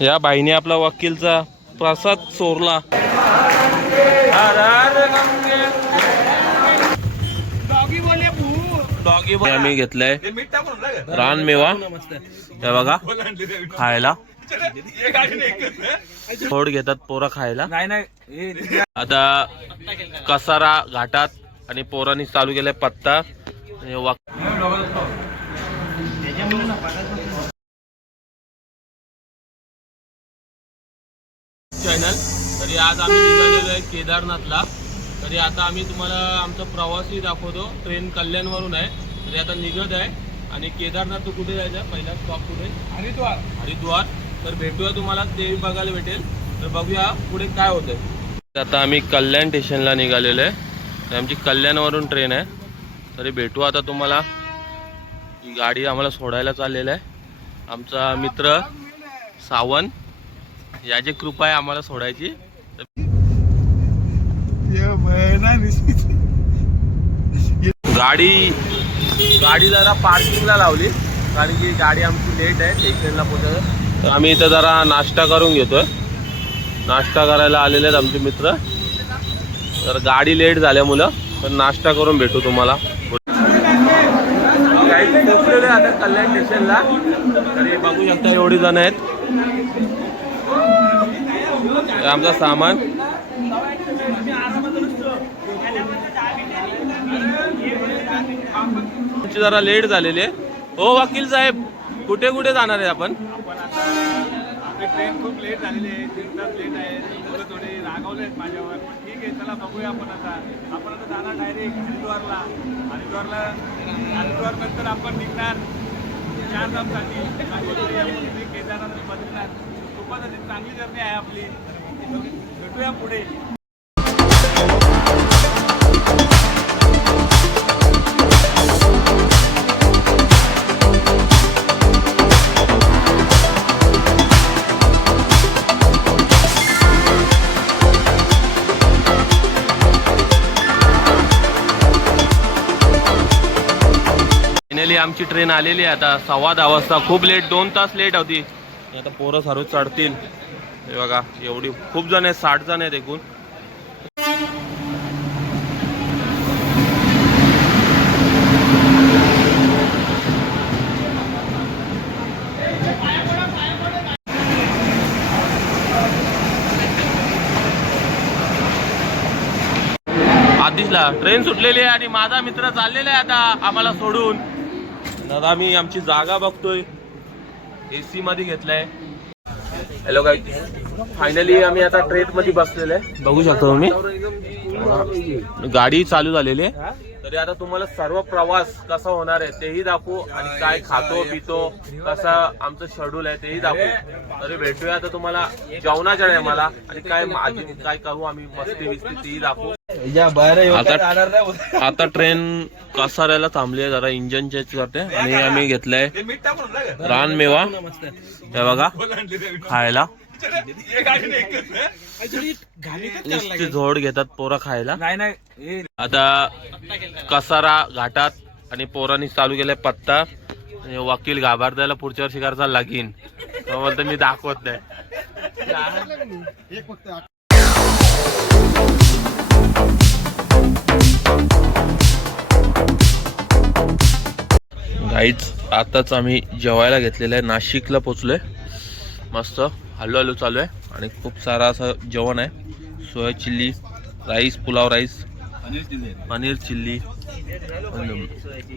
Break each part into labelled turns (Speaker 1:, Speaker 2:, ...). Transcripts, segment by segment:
Speaker 1: या बाईने आपला वकीलचा प्रसाद चोरला. आम्ही घेतलाय रानमेवा हे बघा खायला. थोड घेतात पोरं खायला. आता कसारा घाटात आणि पोरांनी चालू केलाय पत्ता. चॅनल तरी आज आम्ही निघालेलो आहे केदारनाथला. तरी आता आम्ही तुम्हाला आमचा प्रवासही दाखवतो. ट्रेन कल्याणवरून आहे. तरी आता निघत आहे. आणि केदारनाथ तो कुठे जायचं? पहिला स्टॉप कुठे?
Speaker 2: हरिद्वार.
Speaker 1: हरिद्वार. तर भेटूया तुम्हाला. ते बघायला भेटेल. तर बघूया पुढे काय होतंय. आता आम्ही कल्याण स्टेशनला निघालेलो आहे. तर आमची कल्याणवरून ट्रेन आहे. तरी भेटू आता तुम्हाला. गाडी आम्हाला सोडायला चाललेलं आहे. आमचा मित्र सावन याची कृपा आहे आम्हाला सोडायची. गाडी गाडी जरा पार्किंगला लावली कारण की गाडी आमची लेट आहे स्टेशनला पोहोचायला तर आम्ही इथं जरा नाश्ता करून घेतोय. नाश्ता करायला आलेले आहेत आमचे मित्र. तर गाडी लेट झाल्यामुळं तर नाश्ता करून भेटू तुम्हाला. काही पोहोचलेले आता कल्याण स्टेशनला तरी बघू शकता एवढी जण आहेत. आमचं सामान. तुमची जरा लेट झालेली आहे. हो वकील साहेब कुठे कुठे जाणार आहे आपण?
Speaker 2: आपली ट्रेन खूप लेट झालेली आहे तीन तास लेट आहे. थोडे रागावले आहेत माझ्यावर. पण ठीक आहे चला बघूया आपण आता. आपण आता जाणार डायरेक्ट हरिद्वारला. हरिद्वारला हरिद्वार नंतर आपण निघणार चार धामसाठी. नागोरी, केदारनाथ आणि बद्रीनाथ. खूपच चांगली जर्नी आहे आपली. भेटूया पुढे.
Speaker 1: फायनली आमची ट्रेन आलेली आहे. आता सव्वा दहा वाजता. खूप लेट दोन तास लेट होती. आता पोरं सर्व चढतील हे बघा एवढी खूप जण आहेत साठ जण आहेत एकूण. आधीचला ट्रेन सुटलेली आहे आणि माझा मित्र चाललेला आहे आता आम्हाला सोडून. दादा मी आमची जागा बघतोय. एसी मध्ये घेतलाय. हॅलो काय फायनली आम्ही आता ट्रेन मध्ये बसलेलो आहे. बघू शकता तुम्ही. गाडी चालू झालेली आहे. तरी आता तुम्हाला सर्व प्रवास कसा होणार आहे तेही दाखवू आणि काय खातो पितो कसा आमचं शेड्यूल आहे तेही दाखवू. तरी भेटूया आता तुम्हाला. जेवणाच्या टायमाला आणि काय माझी काय करू आम्ही? मस्ती बिस्ती तेही दाखवू. आता आता ट्रेन कसाऱ्याला थांबली आहे जरा इंजिन चेक करते. आणि आम्ही घेतलाय रानमेवा हे बघा खायला. नुसती झोड घेतात पोरं खायला.
Speaker 2: नाही नाही
Speaker 1: आता कसारा घाटात आणि पोरांनी चालू केलाय पत्ता. आणि वकील घाबरदायला पुढच्या वर्षी करता लागीन. बोलतो मी दाखवत नाही. गाईच आताच आम्ही जेवायला घेतलेलं आहे. नाशिकला पोचलोय. मस्त. हल्लो हल्लो चालू आहे आणि खूप सारा असं जेवण आहे. Soya chilli rice pulao rice paneer chilli.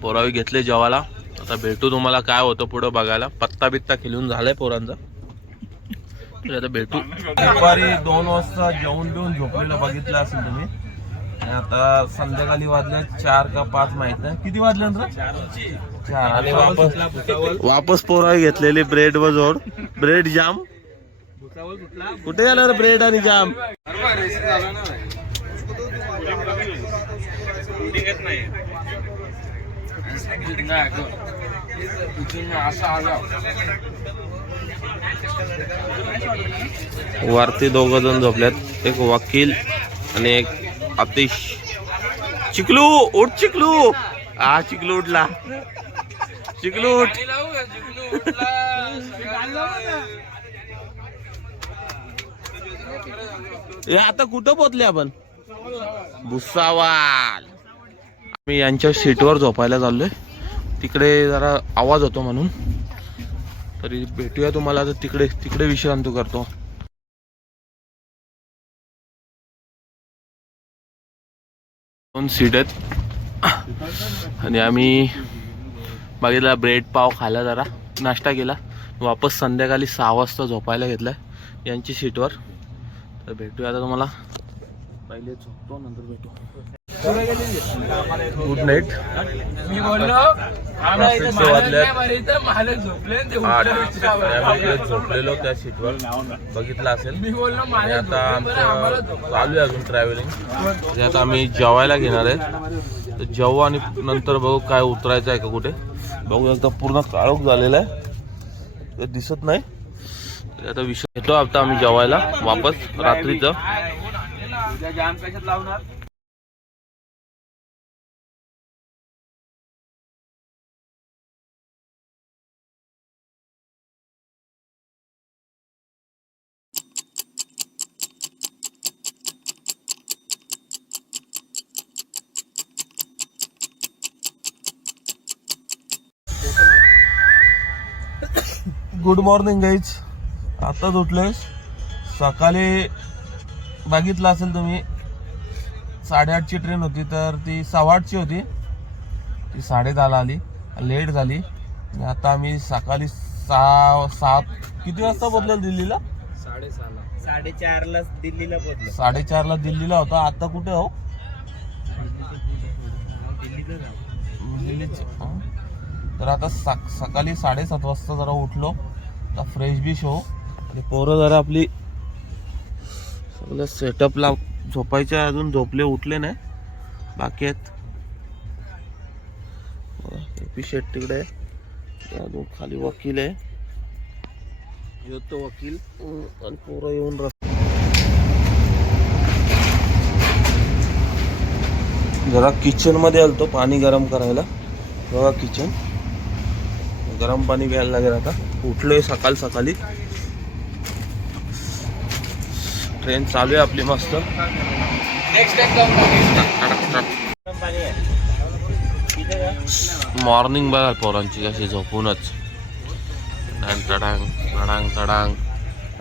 Speaker 1: पोरावी घेतले जेवायला. आता भेटू तुम्हाला काय होतं पुढं बघायला. पत्ता बित्ता खेळून झालाय पोरांचा. आता भेटू. दुपारी दोन वाजता जेवण बिवून झोपलेलं बघितलं असेल तुम्ही. आता संध्याकाळी वाजले चार का पाच माहीत नाही. किती वाजले चार. आणि वापस वापस पोरावी घेतलेली ब्रेड व जोड ब्रेड जाम कुठे गेला ब्रेड आणि जाम वरती दोघ जण झोपल्यात. एक वकील आणि एक अतिश चिकलू उठ चिकलू. हा चिकलू उठला. चिकलू उठ. हे आता कुठं पोचले आपण? भुसावाल मी यांच्या सीटवर झोपायला चाललोय. तिकडे जरा आवाज होतो म्हणून. तरी भेटूया तुम्हाला तर तिकडे तिकडे विश्रांती करतो. दोन सीट आहेत. आणि आम्ही बघितला ब्रेड पाव खायला जरा नाश्ता केला. वापस संध्याकाळी सहा वाजता झोपायला घेतलाय यांची सीटवर. तर भेटूया आता तुम्हाला. पहिले झोपतो नंतर भेटू. गुड नाईट
Speaker 3: मी बोललो
Speaker 1: झोपलेलो त्या सीटवर बघितलं असेल.
Speaker 3: मी बोललो
Speaker 1: आणि आता आमचं. चालू आहे अजून ट्रॅव्हलिंग म्हणजे आता आम्ही जेवायला घेणार आहे. तर जेवू आणि नंतर बघू काय उतरायचं आहे का कुठे. बघू एकदा पूर्ण काळोख झालेला आहे. दिसत नाही. आता विषय येतो आता आम्ही जेवायला वापस रात्रीचं.
Speaker 2: लावणार
Speaker 1: गुड मॉर्निंग गाईज आताच उठलोय सकाळी बघितलं असेल तुम्ही साडेआठची ट्रेन होती तर ती सव्वा आठची होती. ती साडे दहाला आली लेट झाली. आणि आता आम्ही सकाळी सहा सात किती वाजता पोहोचलो दिल्लीला?
Speaker 2: साडेचारला दिल्लीला पोहोचलो.
Speaker 1: साडेचारला दिल्लीला होता. आता कुठे हो? दिल्लीचे हं. तर आता सक- सकाळी साडेसात वाजता जरा उठलो. आता फ्रेश बिश हो आणि पोरं जरा आपली सगळं सेटअपला झोपायचे अजून झोपले उठले नाही. बाकी आहेत. एपी शेट तिकडे अजून खाली वकील आहे. येतो वकील. आणि पोरं येऊन रस जरा किचनमध्ये आलतो पाणी गरम करायला. बघा किचन गरम पाणी घ्यायला लागेल आता. उठलोय सकाळ सकाळी. ट्रेन चालू आहे आपली मस्त. मॉर्निंग बघा पोरांची कशी झोपूनच. तडांग तडांग तडांग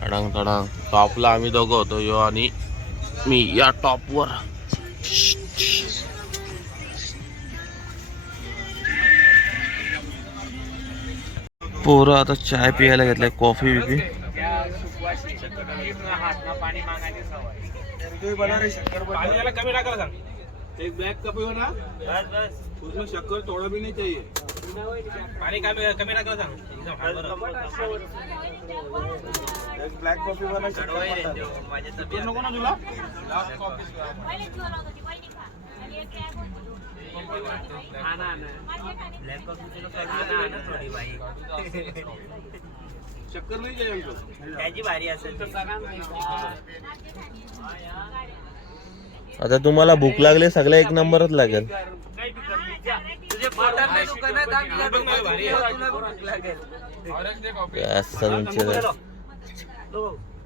Speaker 1: तडांग तडांग टॉपला आम्ही दोघं होतो यो आणि मी या टॉपवर पोरं आता चाय पियाला घेतलाय कॉफी बिफी
Speaker 2: पाणी मागायची सवय. कमी टाकायला सांग. एक ब्लॅक कप हो ना बस बस. उसमें शक्कर थोड़ा भी नहीं चाहिए. पानी कमी कमी टाकायला सांग. एक ब्लॅक कॉफी बना. शक्कर नको ना तुला.
Speaker 4: खा. आणि
Speaker 2: शक्कर नाही
Speaker 5: त्याची भारी असेल
Speaker 1: आता तुम्हाला भूक लागली सगळ्या एक नंबरच लागेल.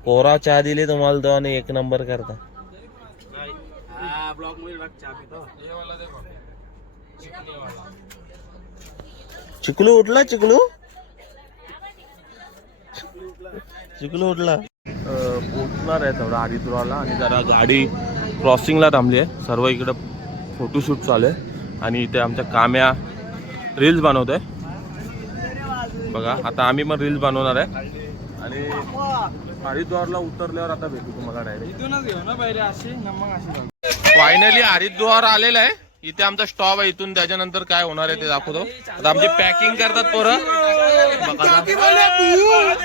Speaker 1: कोरा चहा दिली तुम्हाला तो आणि एक नंबर करता.
Speaker 2: हा
Speaker 1: चिकलू उठला चिकलू? चिकलू उठला. पोचणार आहे थोडा हरिद्वारला आणि जरा गाडी क्रॉसिंगला थांबली आहे. सर्व इकडं फोटोशूट चालू आहे. आणि इथे आमच्या काम्या रील्स बनवत आहे. बघा आता आम्ही पण रील्स बनवणार आहे. आणि हरिद्वारला उतरल्यावर आता भेटू तुम्हाला डायरेक्ट
Speaker 2: इथूनच घेऊ ना पहिले अशी मग अशी
Speaker 1: फायनली हरिद्वार आलेला आहे. इथे आमचा स्टॉप आहे. इथून त्याच्यानंतर काय होणार आहे ते दाखवतो. आता आमची पॅकिंग करतात पोरं.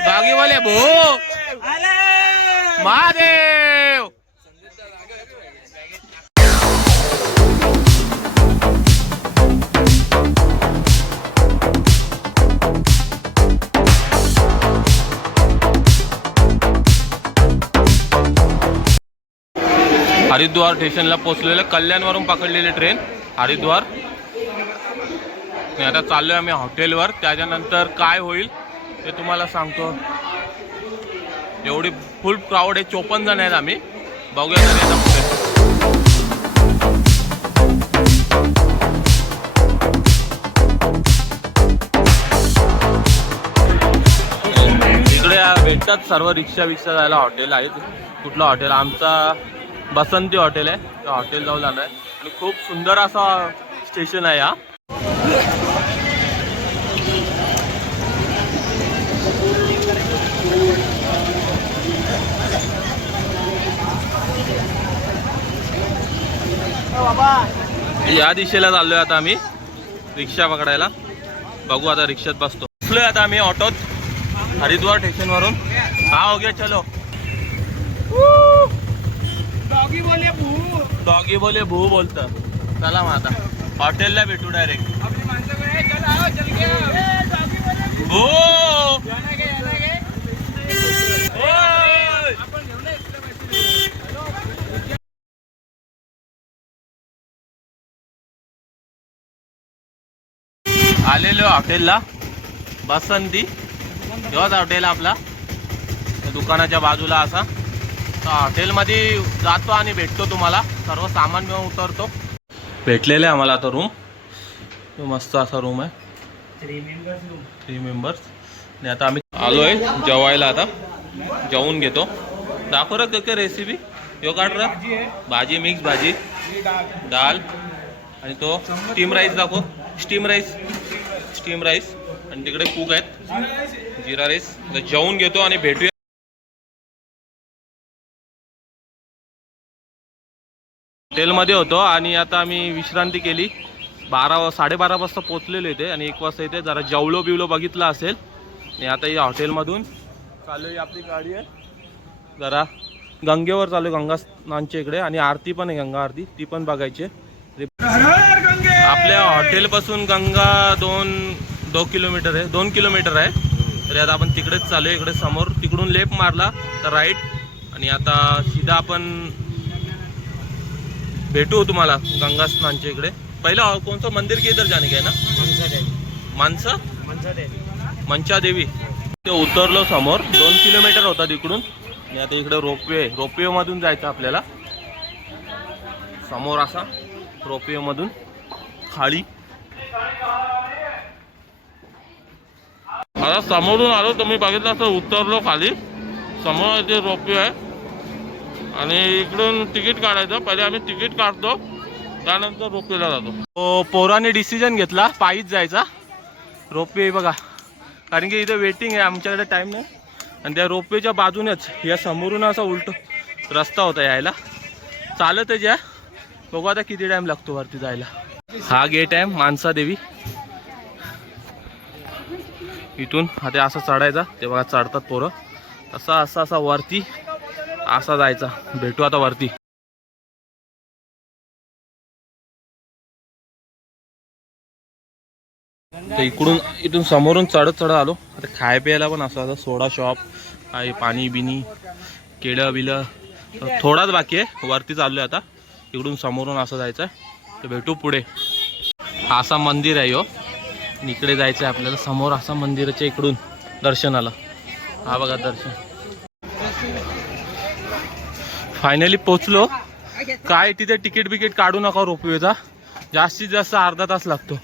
Speaker 1: बागीवाले भो. महादेव. हरिद्वार स्टेशनला पोहोचलेलं कल्याणवरून पकडलेली ट्रेन. हरिद्वार. नाही आता चाललोय आम्ही हॉटेलवर. त्याच्यानंतर काय होईल ते तुम्हाला सांगतो. एवढी फुल क्राऊड आहे चोपन्न जण आहेत आम्ही. बघूया इकडे भेटतात सर्व रिक्षा विक्षा जायला हॉटेल आहेत. कुठलं हॉटेल? आमचा बसंती हॉटेल आहे. त्या हॉटेल जाऊन जाणार आहे. आणि खूप सुंदर असा स्टेशन आहे हा. या दिशेला चाललोय आता आम्ही. रिक्षा पकडायला. बघू आता रिक्षात बसतो. बसलोय आता आम्ही ऑटोत. हरिद्वार स्टेशनवरून हा हो गया चलो.
Speaker 3: डॉगी बोले भू.
Speaker 1: डॉगी बोले भू बोलत. चला मग आता. हॉटेलला भेटू डायरेक्ट
Speaker 3: आपली माणसं कडे आहे, चल आओ, चल के आओ. ए, डॉगी बोले भू.
Speaker 1: भू
Speaker 3: याना गे, याना गे.
Speaker 1: ओय!
Speaker 3: आपण घेऊन ये, तुला पैसे देऊ.
Speaker 1: आलेलो हॉटेलला. बसंती. तेव्हाच हॉटेल आपला. दुकानाच्या बाजूला असा. तर हॉटेलमध्ये जातो आणि भेटतो तुम्हाला. सर्व सामान घेऊन उतरतो. भेटलेलं आहे आम्हाला आता रूम मस्त असा रूम आहे. थ्री मेंबर्स आणि आता आम्ही आलो आहे जेवायला आता. जेवून घेतो. दाखव रे काय रेसिपी यो काढ भाजी मिक्स भाजी. डाल आणि तो स्टीम राईस दाखव. स्टीम राईस स्टीम राईस आणि तिकडे कुक आहेत. जिरा राईस. जेवून घेतो आणि भेटूया. हॉटेलमध्ये होतो आणि आता आम्ही विश्रांती केली. बारा साडेबारा वाजता पोचलेलो इथे आणि एक वाजता इथे जरा जेवलो बिवलो बघितलं असेल. आणि आता या हॉटेलमधून चालू आहे आपली गाडी आहे. जरा गंगेवर चालू आहे गंगा स्नानच्या इकडे. आणि आरती पण आहे गंगा आरती. ती पण बघायची आपल्या हॉटेलपासून गंगा दोन दोन किलोमीटर आहे. दोन किलोमीटर आहे. तरी आता आपण तिकडेच चालू आहे इकडे समोर. तिकडून लेप मारला तर राईट. आणि आता सीधा आपण भेटू तुम्हाला गंगा स्नानच्या इकडे. पहिलं कोणतं मंदिर की इधर जाणे आहे ना? माणसं मंचा देवी ते उतरलो समोर. दोन किलोमीटर होता तिकडून. आणि आता इकडे रोपवे रोपवे मधून जायचं आपल्याला. समोर असा रोपवे खाली. आता समोरून आलो तर मी बघितलं असं उतरलो खाली. समोर इथे रोपवे आहे. आणि इकडून तिकीट काढायचं. पहिले आम्ही तिकीट काढतो त्यानंतर रोपवेला जातो. पोराने डिसिजन घेतला पायीच जायचा. रोपवे बघा. कारण की इथे वेटिंग आहे आमच्याकडे टाईम नाही. आणि त्या रोपवेच्या बाजूनच या समोरून असा उलट रस्ता होता यायला. चालत या बघू आता किती टाईम लागतो वरती जायला. हा गेट आहे मानसा देवी. इथून ते असा चढायचा ते बघा चढतात पोरं. असा असा असा वरती असा जायचा. भेटू आता वरती. तर इकडून इथून समोरून चढत चढत आलो. आता खाय प्यायला पण असं आता सोडा शॉप काही पाणी बिनी केळं बिलं थोडाच बाकी आहे वरती चाललोय आता. इकडून समोरून असं जायचं आहे तर भेटू पुढे. हा असा मंदिर आहे हो. इकडे जायचं आहे आपल्याला. समोर असा मंदिराच्या इकडून दर्शनाला. हा बघा दर्शन. फायनली पोचलो. काय तिथे तिकीट बिकीट काढू नका रोपवेचा. जास्तीत जास्त अर्धा तास लागतो.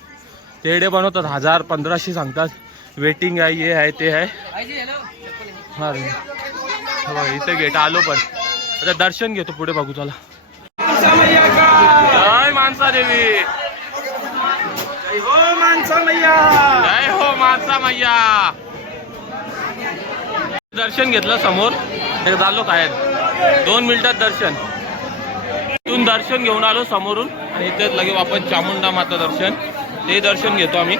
Speaker 1: तेडे बनवतात. हजार पंधराशे सांगतात. वेटिंग आहे हे आहे ते आहे. हा इथे गेट आलो पण. आता दर्शन घेतो पुढे बघू चला. जय मानसा देवी जय हो मानसा मैया दर्शन घेतलं समोर. ते झालो काय दोन मिनिटात दर्शन. इथून दर्शन घेऊन आलो समोरून. आणि इथे लगे वापस चामुंडा माता दर्शन. ते दर्शन घेतो आम्ही.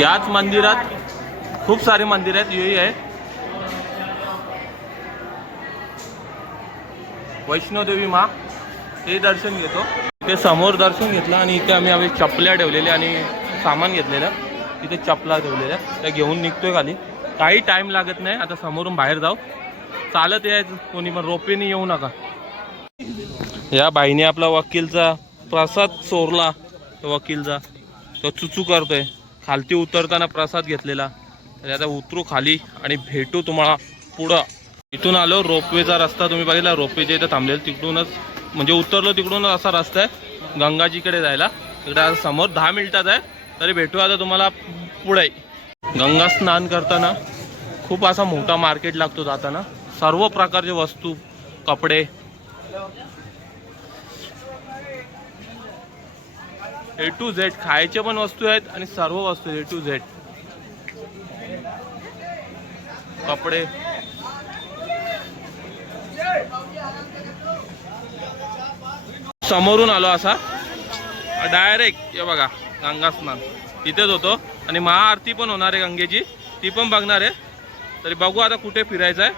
Speaker 1: याच मंदिरात खूप सारे मंदिर आहेत हेही आहेत. वैष्णोदेवी मा हे दर्शन घेतो. इथे समोर दर्शन घेतलं आणि इथे आम्ही आम्ही चपल्या ठेवलेल्या आणि सामान घेतलेलं. तिथे चपला ठेवलेल्या. त्या घेऊन निघतोय खाली. काही टाईम लागत नाही. आता समोरून बाहेर जाऊ. चालत यायचं. कोणी पण रोपेने येऊ नका. या बाईने आपला वकीलचा प्रसाद चोरला. तो वकीलचा. तो चुचू करतोय. खालती उतरताना प्रसाद घेतलेला. तर आता उतरू खाली आणि भेटू तुम्हाला पुढं. इथून आलो रोपवेचा रस्ता तुम्ही बघितला. रोपवेच्या इथं थांबलेलं तिकडूनच म्हणजे उतरलो तिकडूनच असा रस्ता आहे. गंगाजीकडे जायला. तिकडे आता समोर दहा मिनिटात आहे. तरी भेटू आता तुम्हाला पुढे. गंगा स्नान करताना खूप असा मोठा मार्केट लागतो जाताना. सर्व प्रकारचे वस्तू कपडे ए टू झेड खायचे पण वस्तू आहेत आणि सर्व वस्तू ए टू झेड कपडे. समोरून आलो असा. डायरेक्ट हे बघा गंगा स्नान तिथेच होतो. आणि महाआरती पण होणार आहे गंगेची. ती पण बघणार आहे. तरी बघू आता कुठे फिरायचं आहे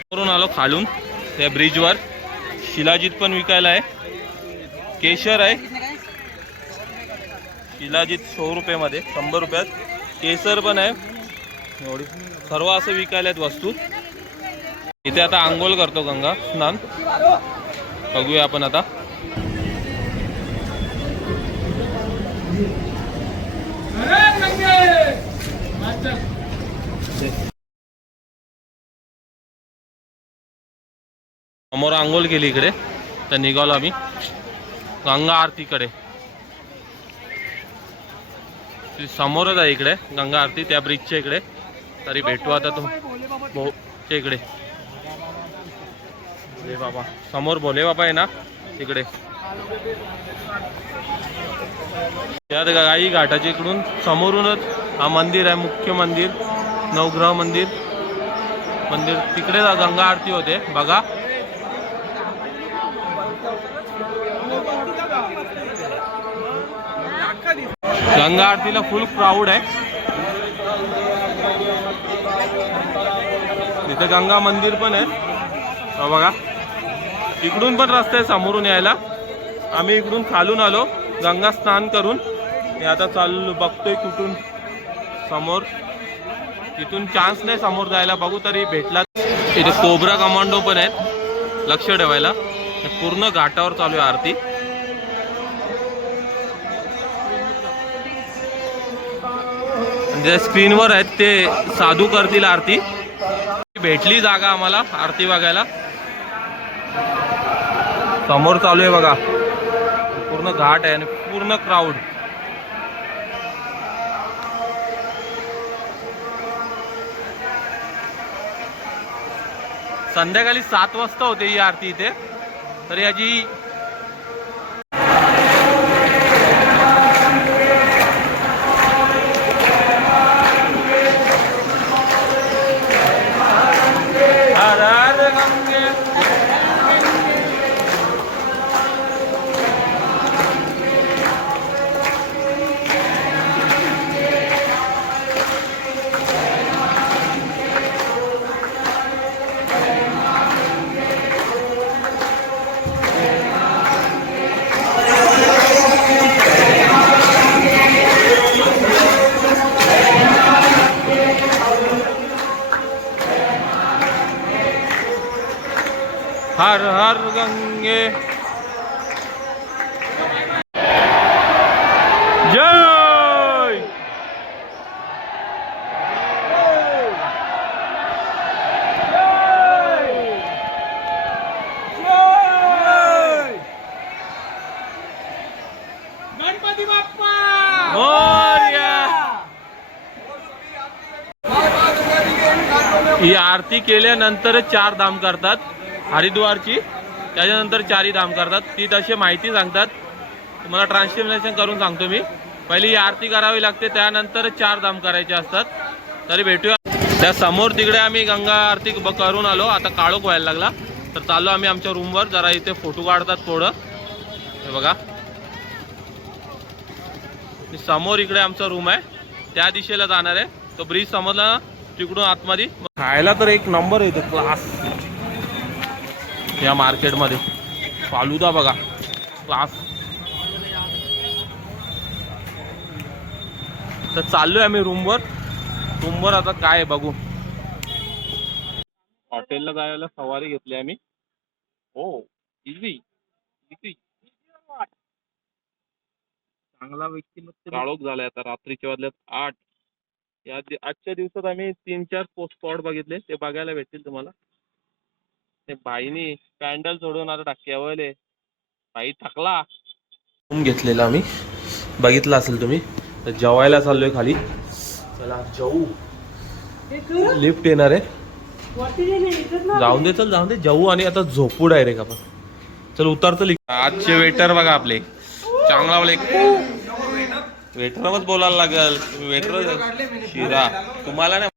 Speaker 1: समोरून आलो खालून त्या ब्रिजवर शिलाजीत पण विकायला आहे. केशर आहे. शिलाजीत सौ रुपयामध्ये शंभर रुपयात. केसर पण आहे. एवढी. सर्व असं विकायला आहेत वस्तू. इथे आता आंघोळ करतो गंगा. स्नान. बघूया आपण आता. समोर आंघोळ केली इकडे. तर निघालो आम्ही. गंगा आरतीकडे. समोरच आहे इकडे गंगा आरती त्या ब्रिजच्या इकडे. तरी भेटू आता तो इकडे. अरे बाबा समोर भोले बाबा आहे ना तिकडे त्यात गाई घाटाच्या इकडून समोरूनच हा मंदिर आहे मुख्य मंदिर नवग्रह मंदिर. मंदिर तिकडे गंगा आरती होते बघा. गंगा आरतीला फुल क्राऊड आहे. तिथे गंगा मंदिर पण आहे. बघा. इकडून पण रस्ता आहे समोरून यायला. आम्ही इकडून खालून आलो. गंगा स्नान करून. हे आता चालू बघतोय कुठून. समोर. इथून चान्स नाही समोर जायला. बघू तरी भेटला. इथे कोबरा कमांडो पण आहेत. लक्ष ठेवायला. हे पूर्ण घाटावर चालू आहे आरती. जे स्क्रीनवर आहेत ते साधू करतील आरती. भेटली जागा आम्हाला आरती बघायला. समोर चालू आहे बघा. पूर्ण घाट आहे आणि पूर्ण क्राऊड संध्याकाळी सात वाजता होते ही आरती इथे. तर याची हर गंगे जय!
Speaker 3: गणपती बाप्पा!
Speaker 1: मोरया. ही आरती केल्यानंतरच चार धाम करतात. हरिद्वारची. त्याच्यानंतर चारही धाम करतात. ती तशी माहिती सांगतात. तुम्हाला ट्रान्सलेशन करून सांगतो मी. पहिली ही आरती करावी लागते त्यानंतर चार धाम करायचे असतात. तरी भेटूया. त्या समोर तिकडे आम्ही गंगा आरती करून आलो. आता काळोख व्हायला लागला. तर चाललो आम्ही आमच्या रूमवर जरा इथे फोटो काढतात थोडं. हे बघा. समोर इकडे आमचा रूम आहे. त्या दिशेला जाणार आहे. तो ब्रिज समजला तिकडून आतमध्ये. खायला तर एक नंबर येतो क्लास या मार्केटमध्ये. फालुदा बघा. क्लास. तर चाललोय आम्ही रूमवर रूमवर आता काय आहे बघू. हॉटेलला जायला सवारी घेतली आम्ही. हो इझी इझी
Speaker 5: चांगला व्यक्तिमत्व
Speaker 1: काळोख झालाय आता रात्रीच्या वाजल्यात आठ. या आजच्या दिवसात आम्ही तीन चार स्पॉट बघितले. ते बघायला भेटतील तुम्हाला. ते बाईनी पॅन्डल सोडून आता टाक्यावले भाई थकला. रूम घेतलेला आम्ही बघितलं असेल तुम्ही. तर जेवायला चाललोय खाली. चला जाऊ लिफ्ट येणार आहे. जाऊन दे चल जाऊन दे. जाऊ आणि आता झोपू डायरेक्ट आपण. चल उतरतो आजचे वेटर बघा आपले. चांगला आपले वेटरच बोलायला लागल. वेटर शिरा. तुम्हाला नाही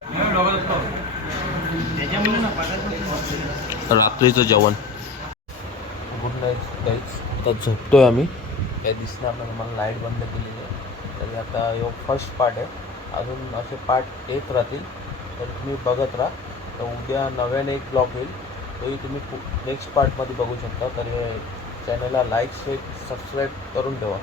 Speaker 1: रात्रीचं जेवण. गुड नाईट गाईज आता झोपतोय आम्ही. काय दिसणार नाही मला लाइट बंद केलेली आहे. तरी आता यो फर्स्ट पार्ट आहे. अजून असे पार्ट येत राहतील. तर तुम्ही बघत राहा. तर उद्या नव्याने एक ब्लॉग होईल. तोही तुम्ही नेक्स्ट पार्टमध्ये बघू शकता. तर चॅनलला लाईक शेअर सबस्क्राईब करून ठेवा.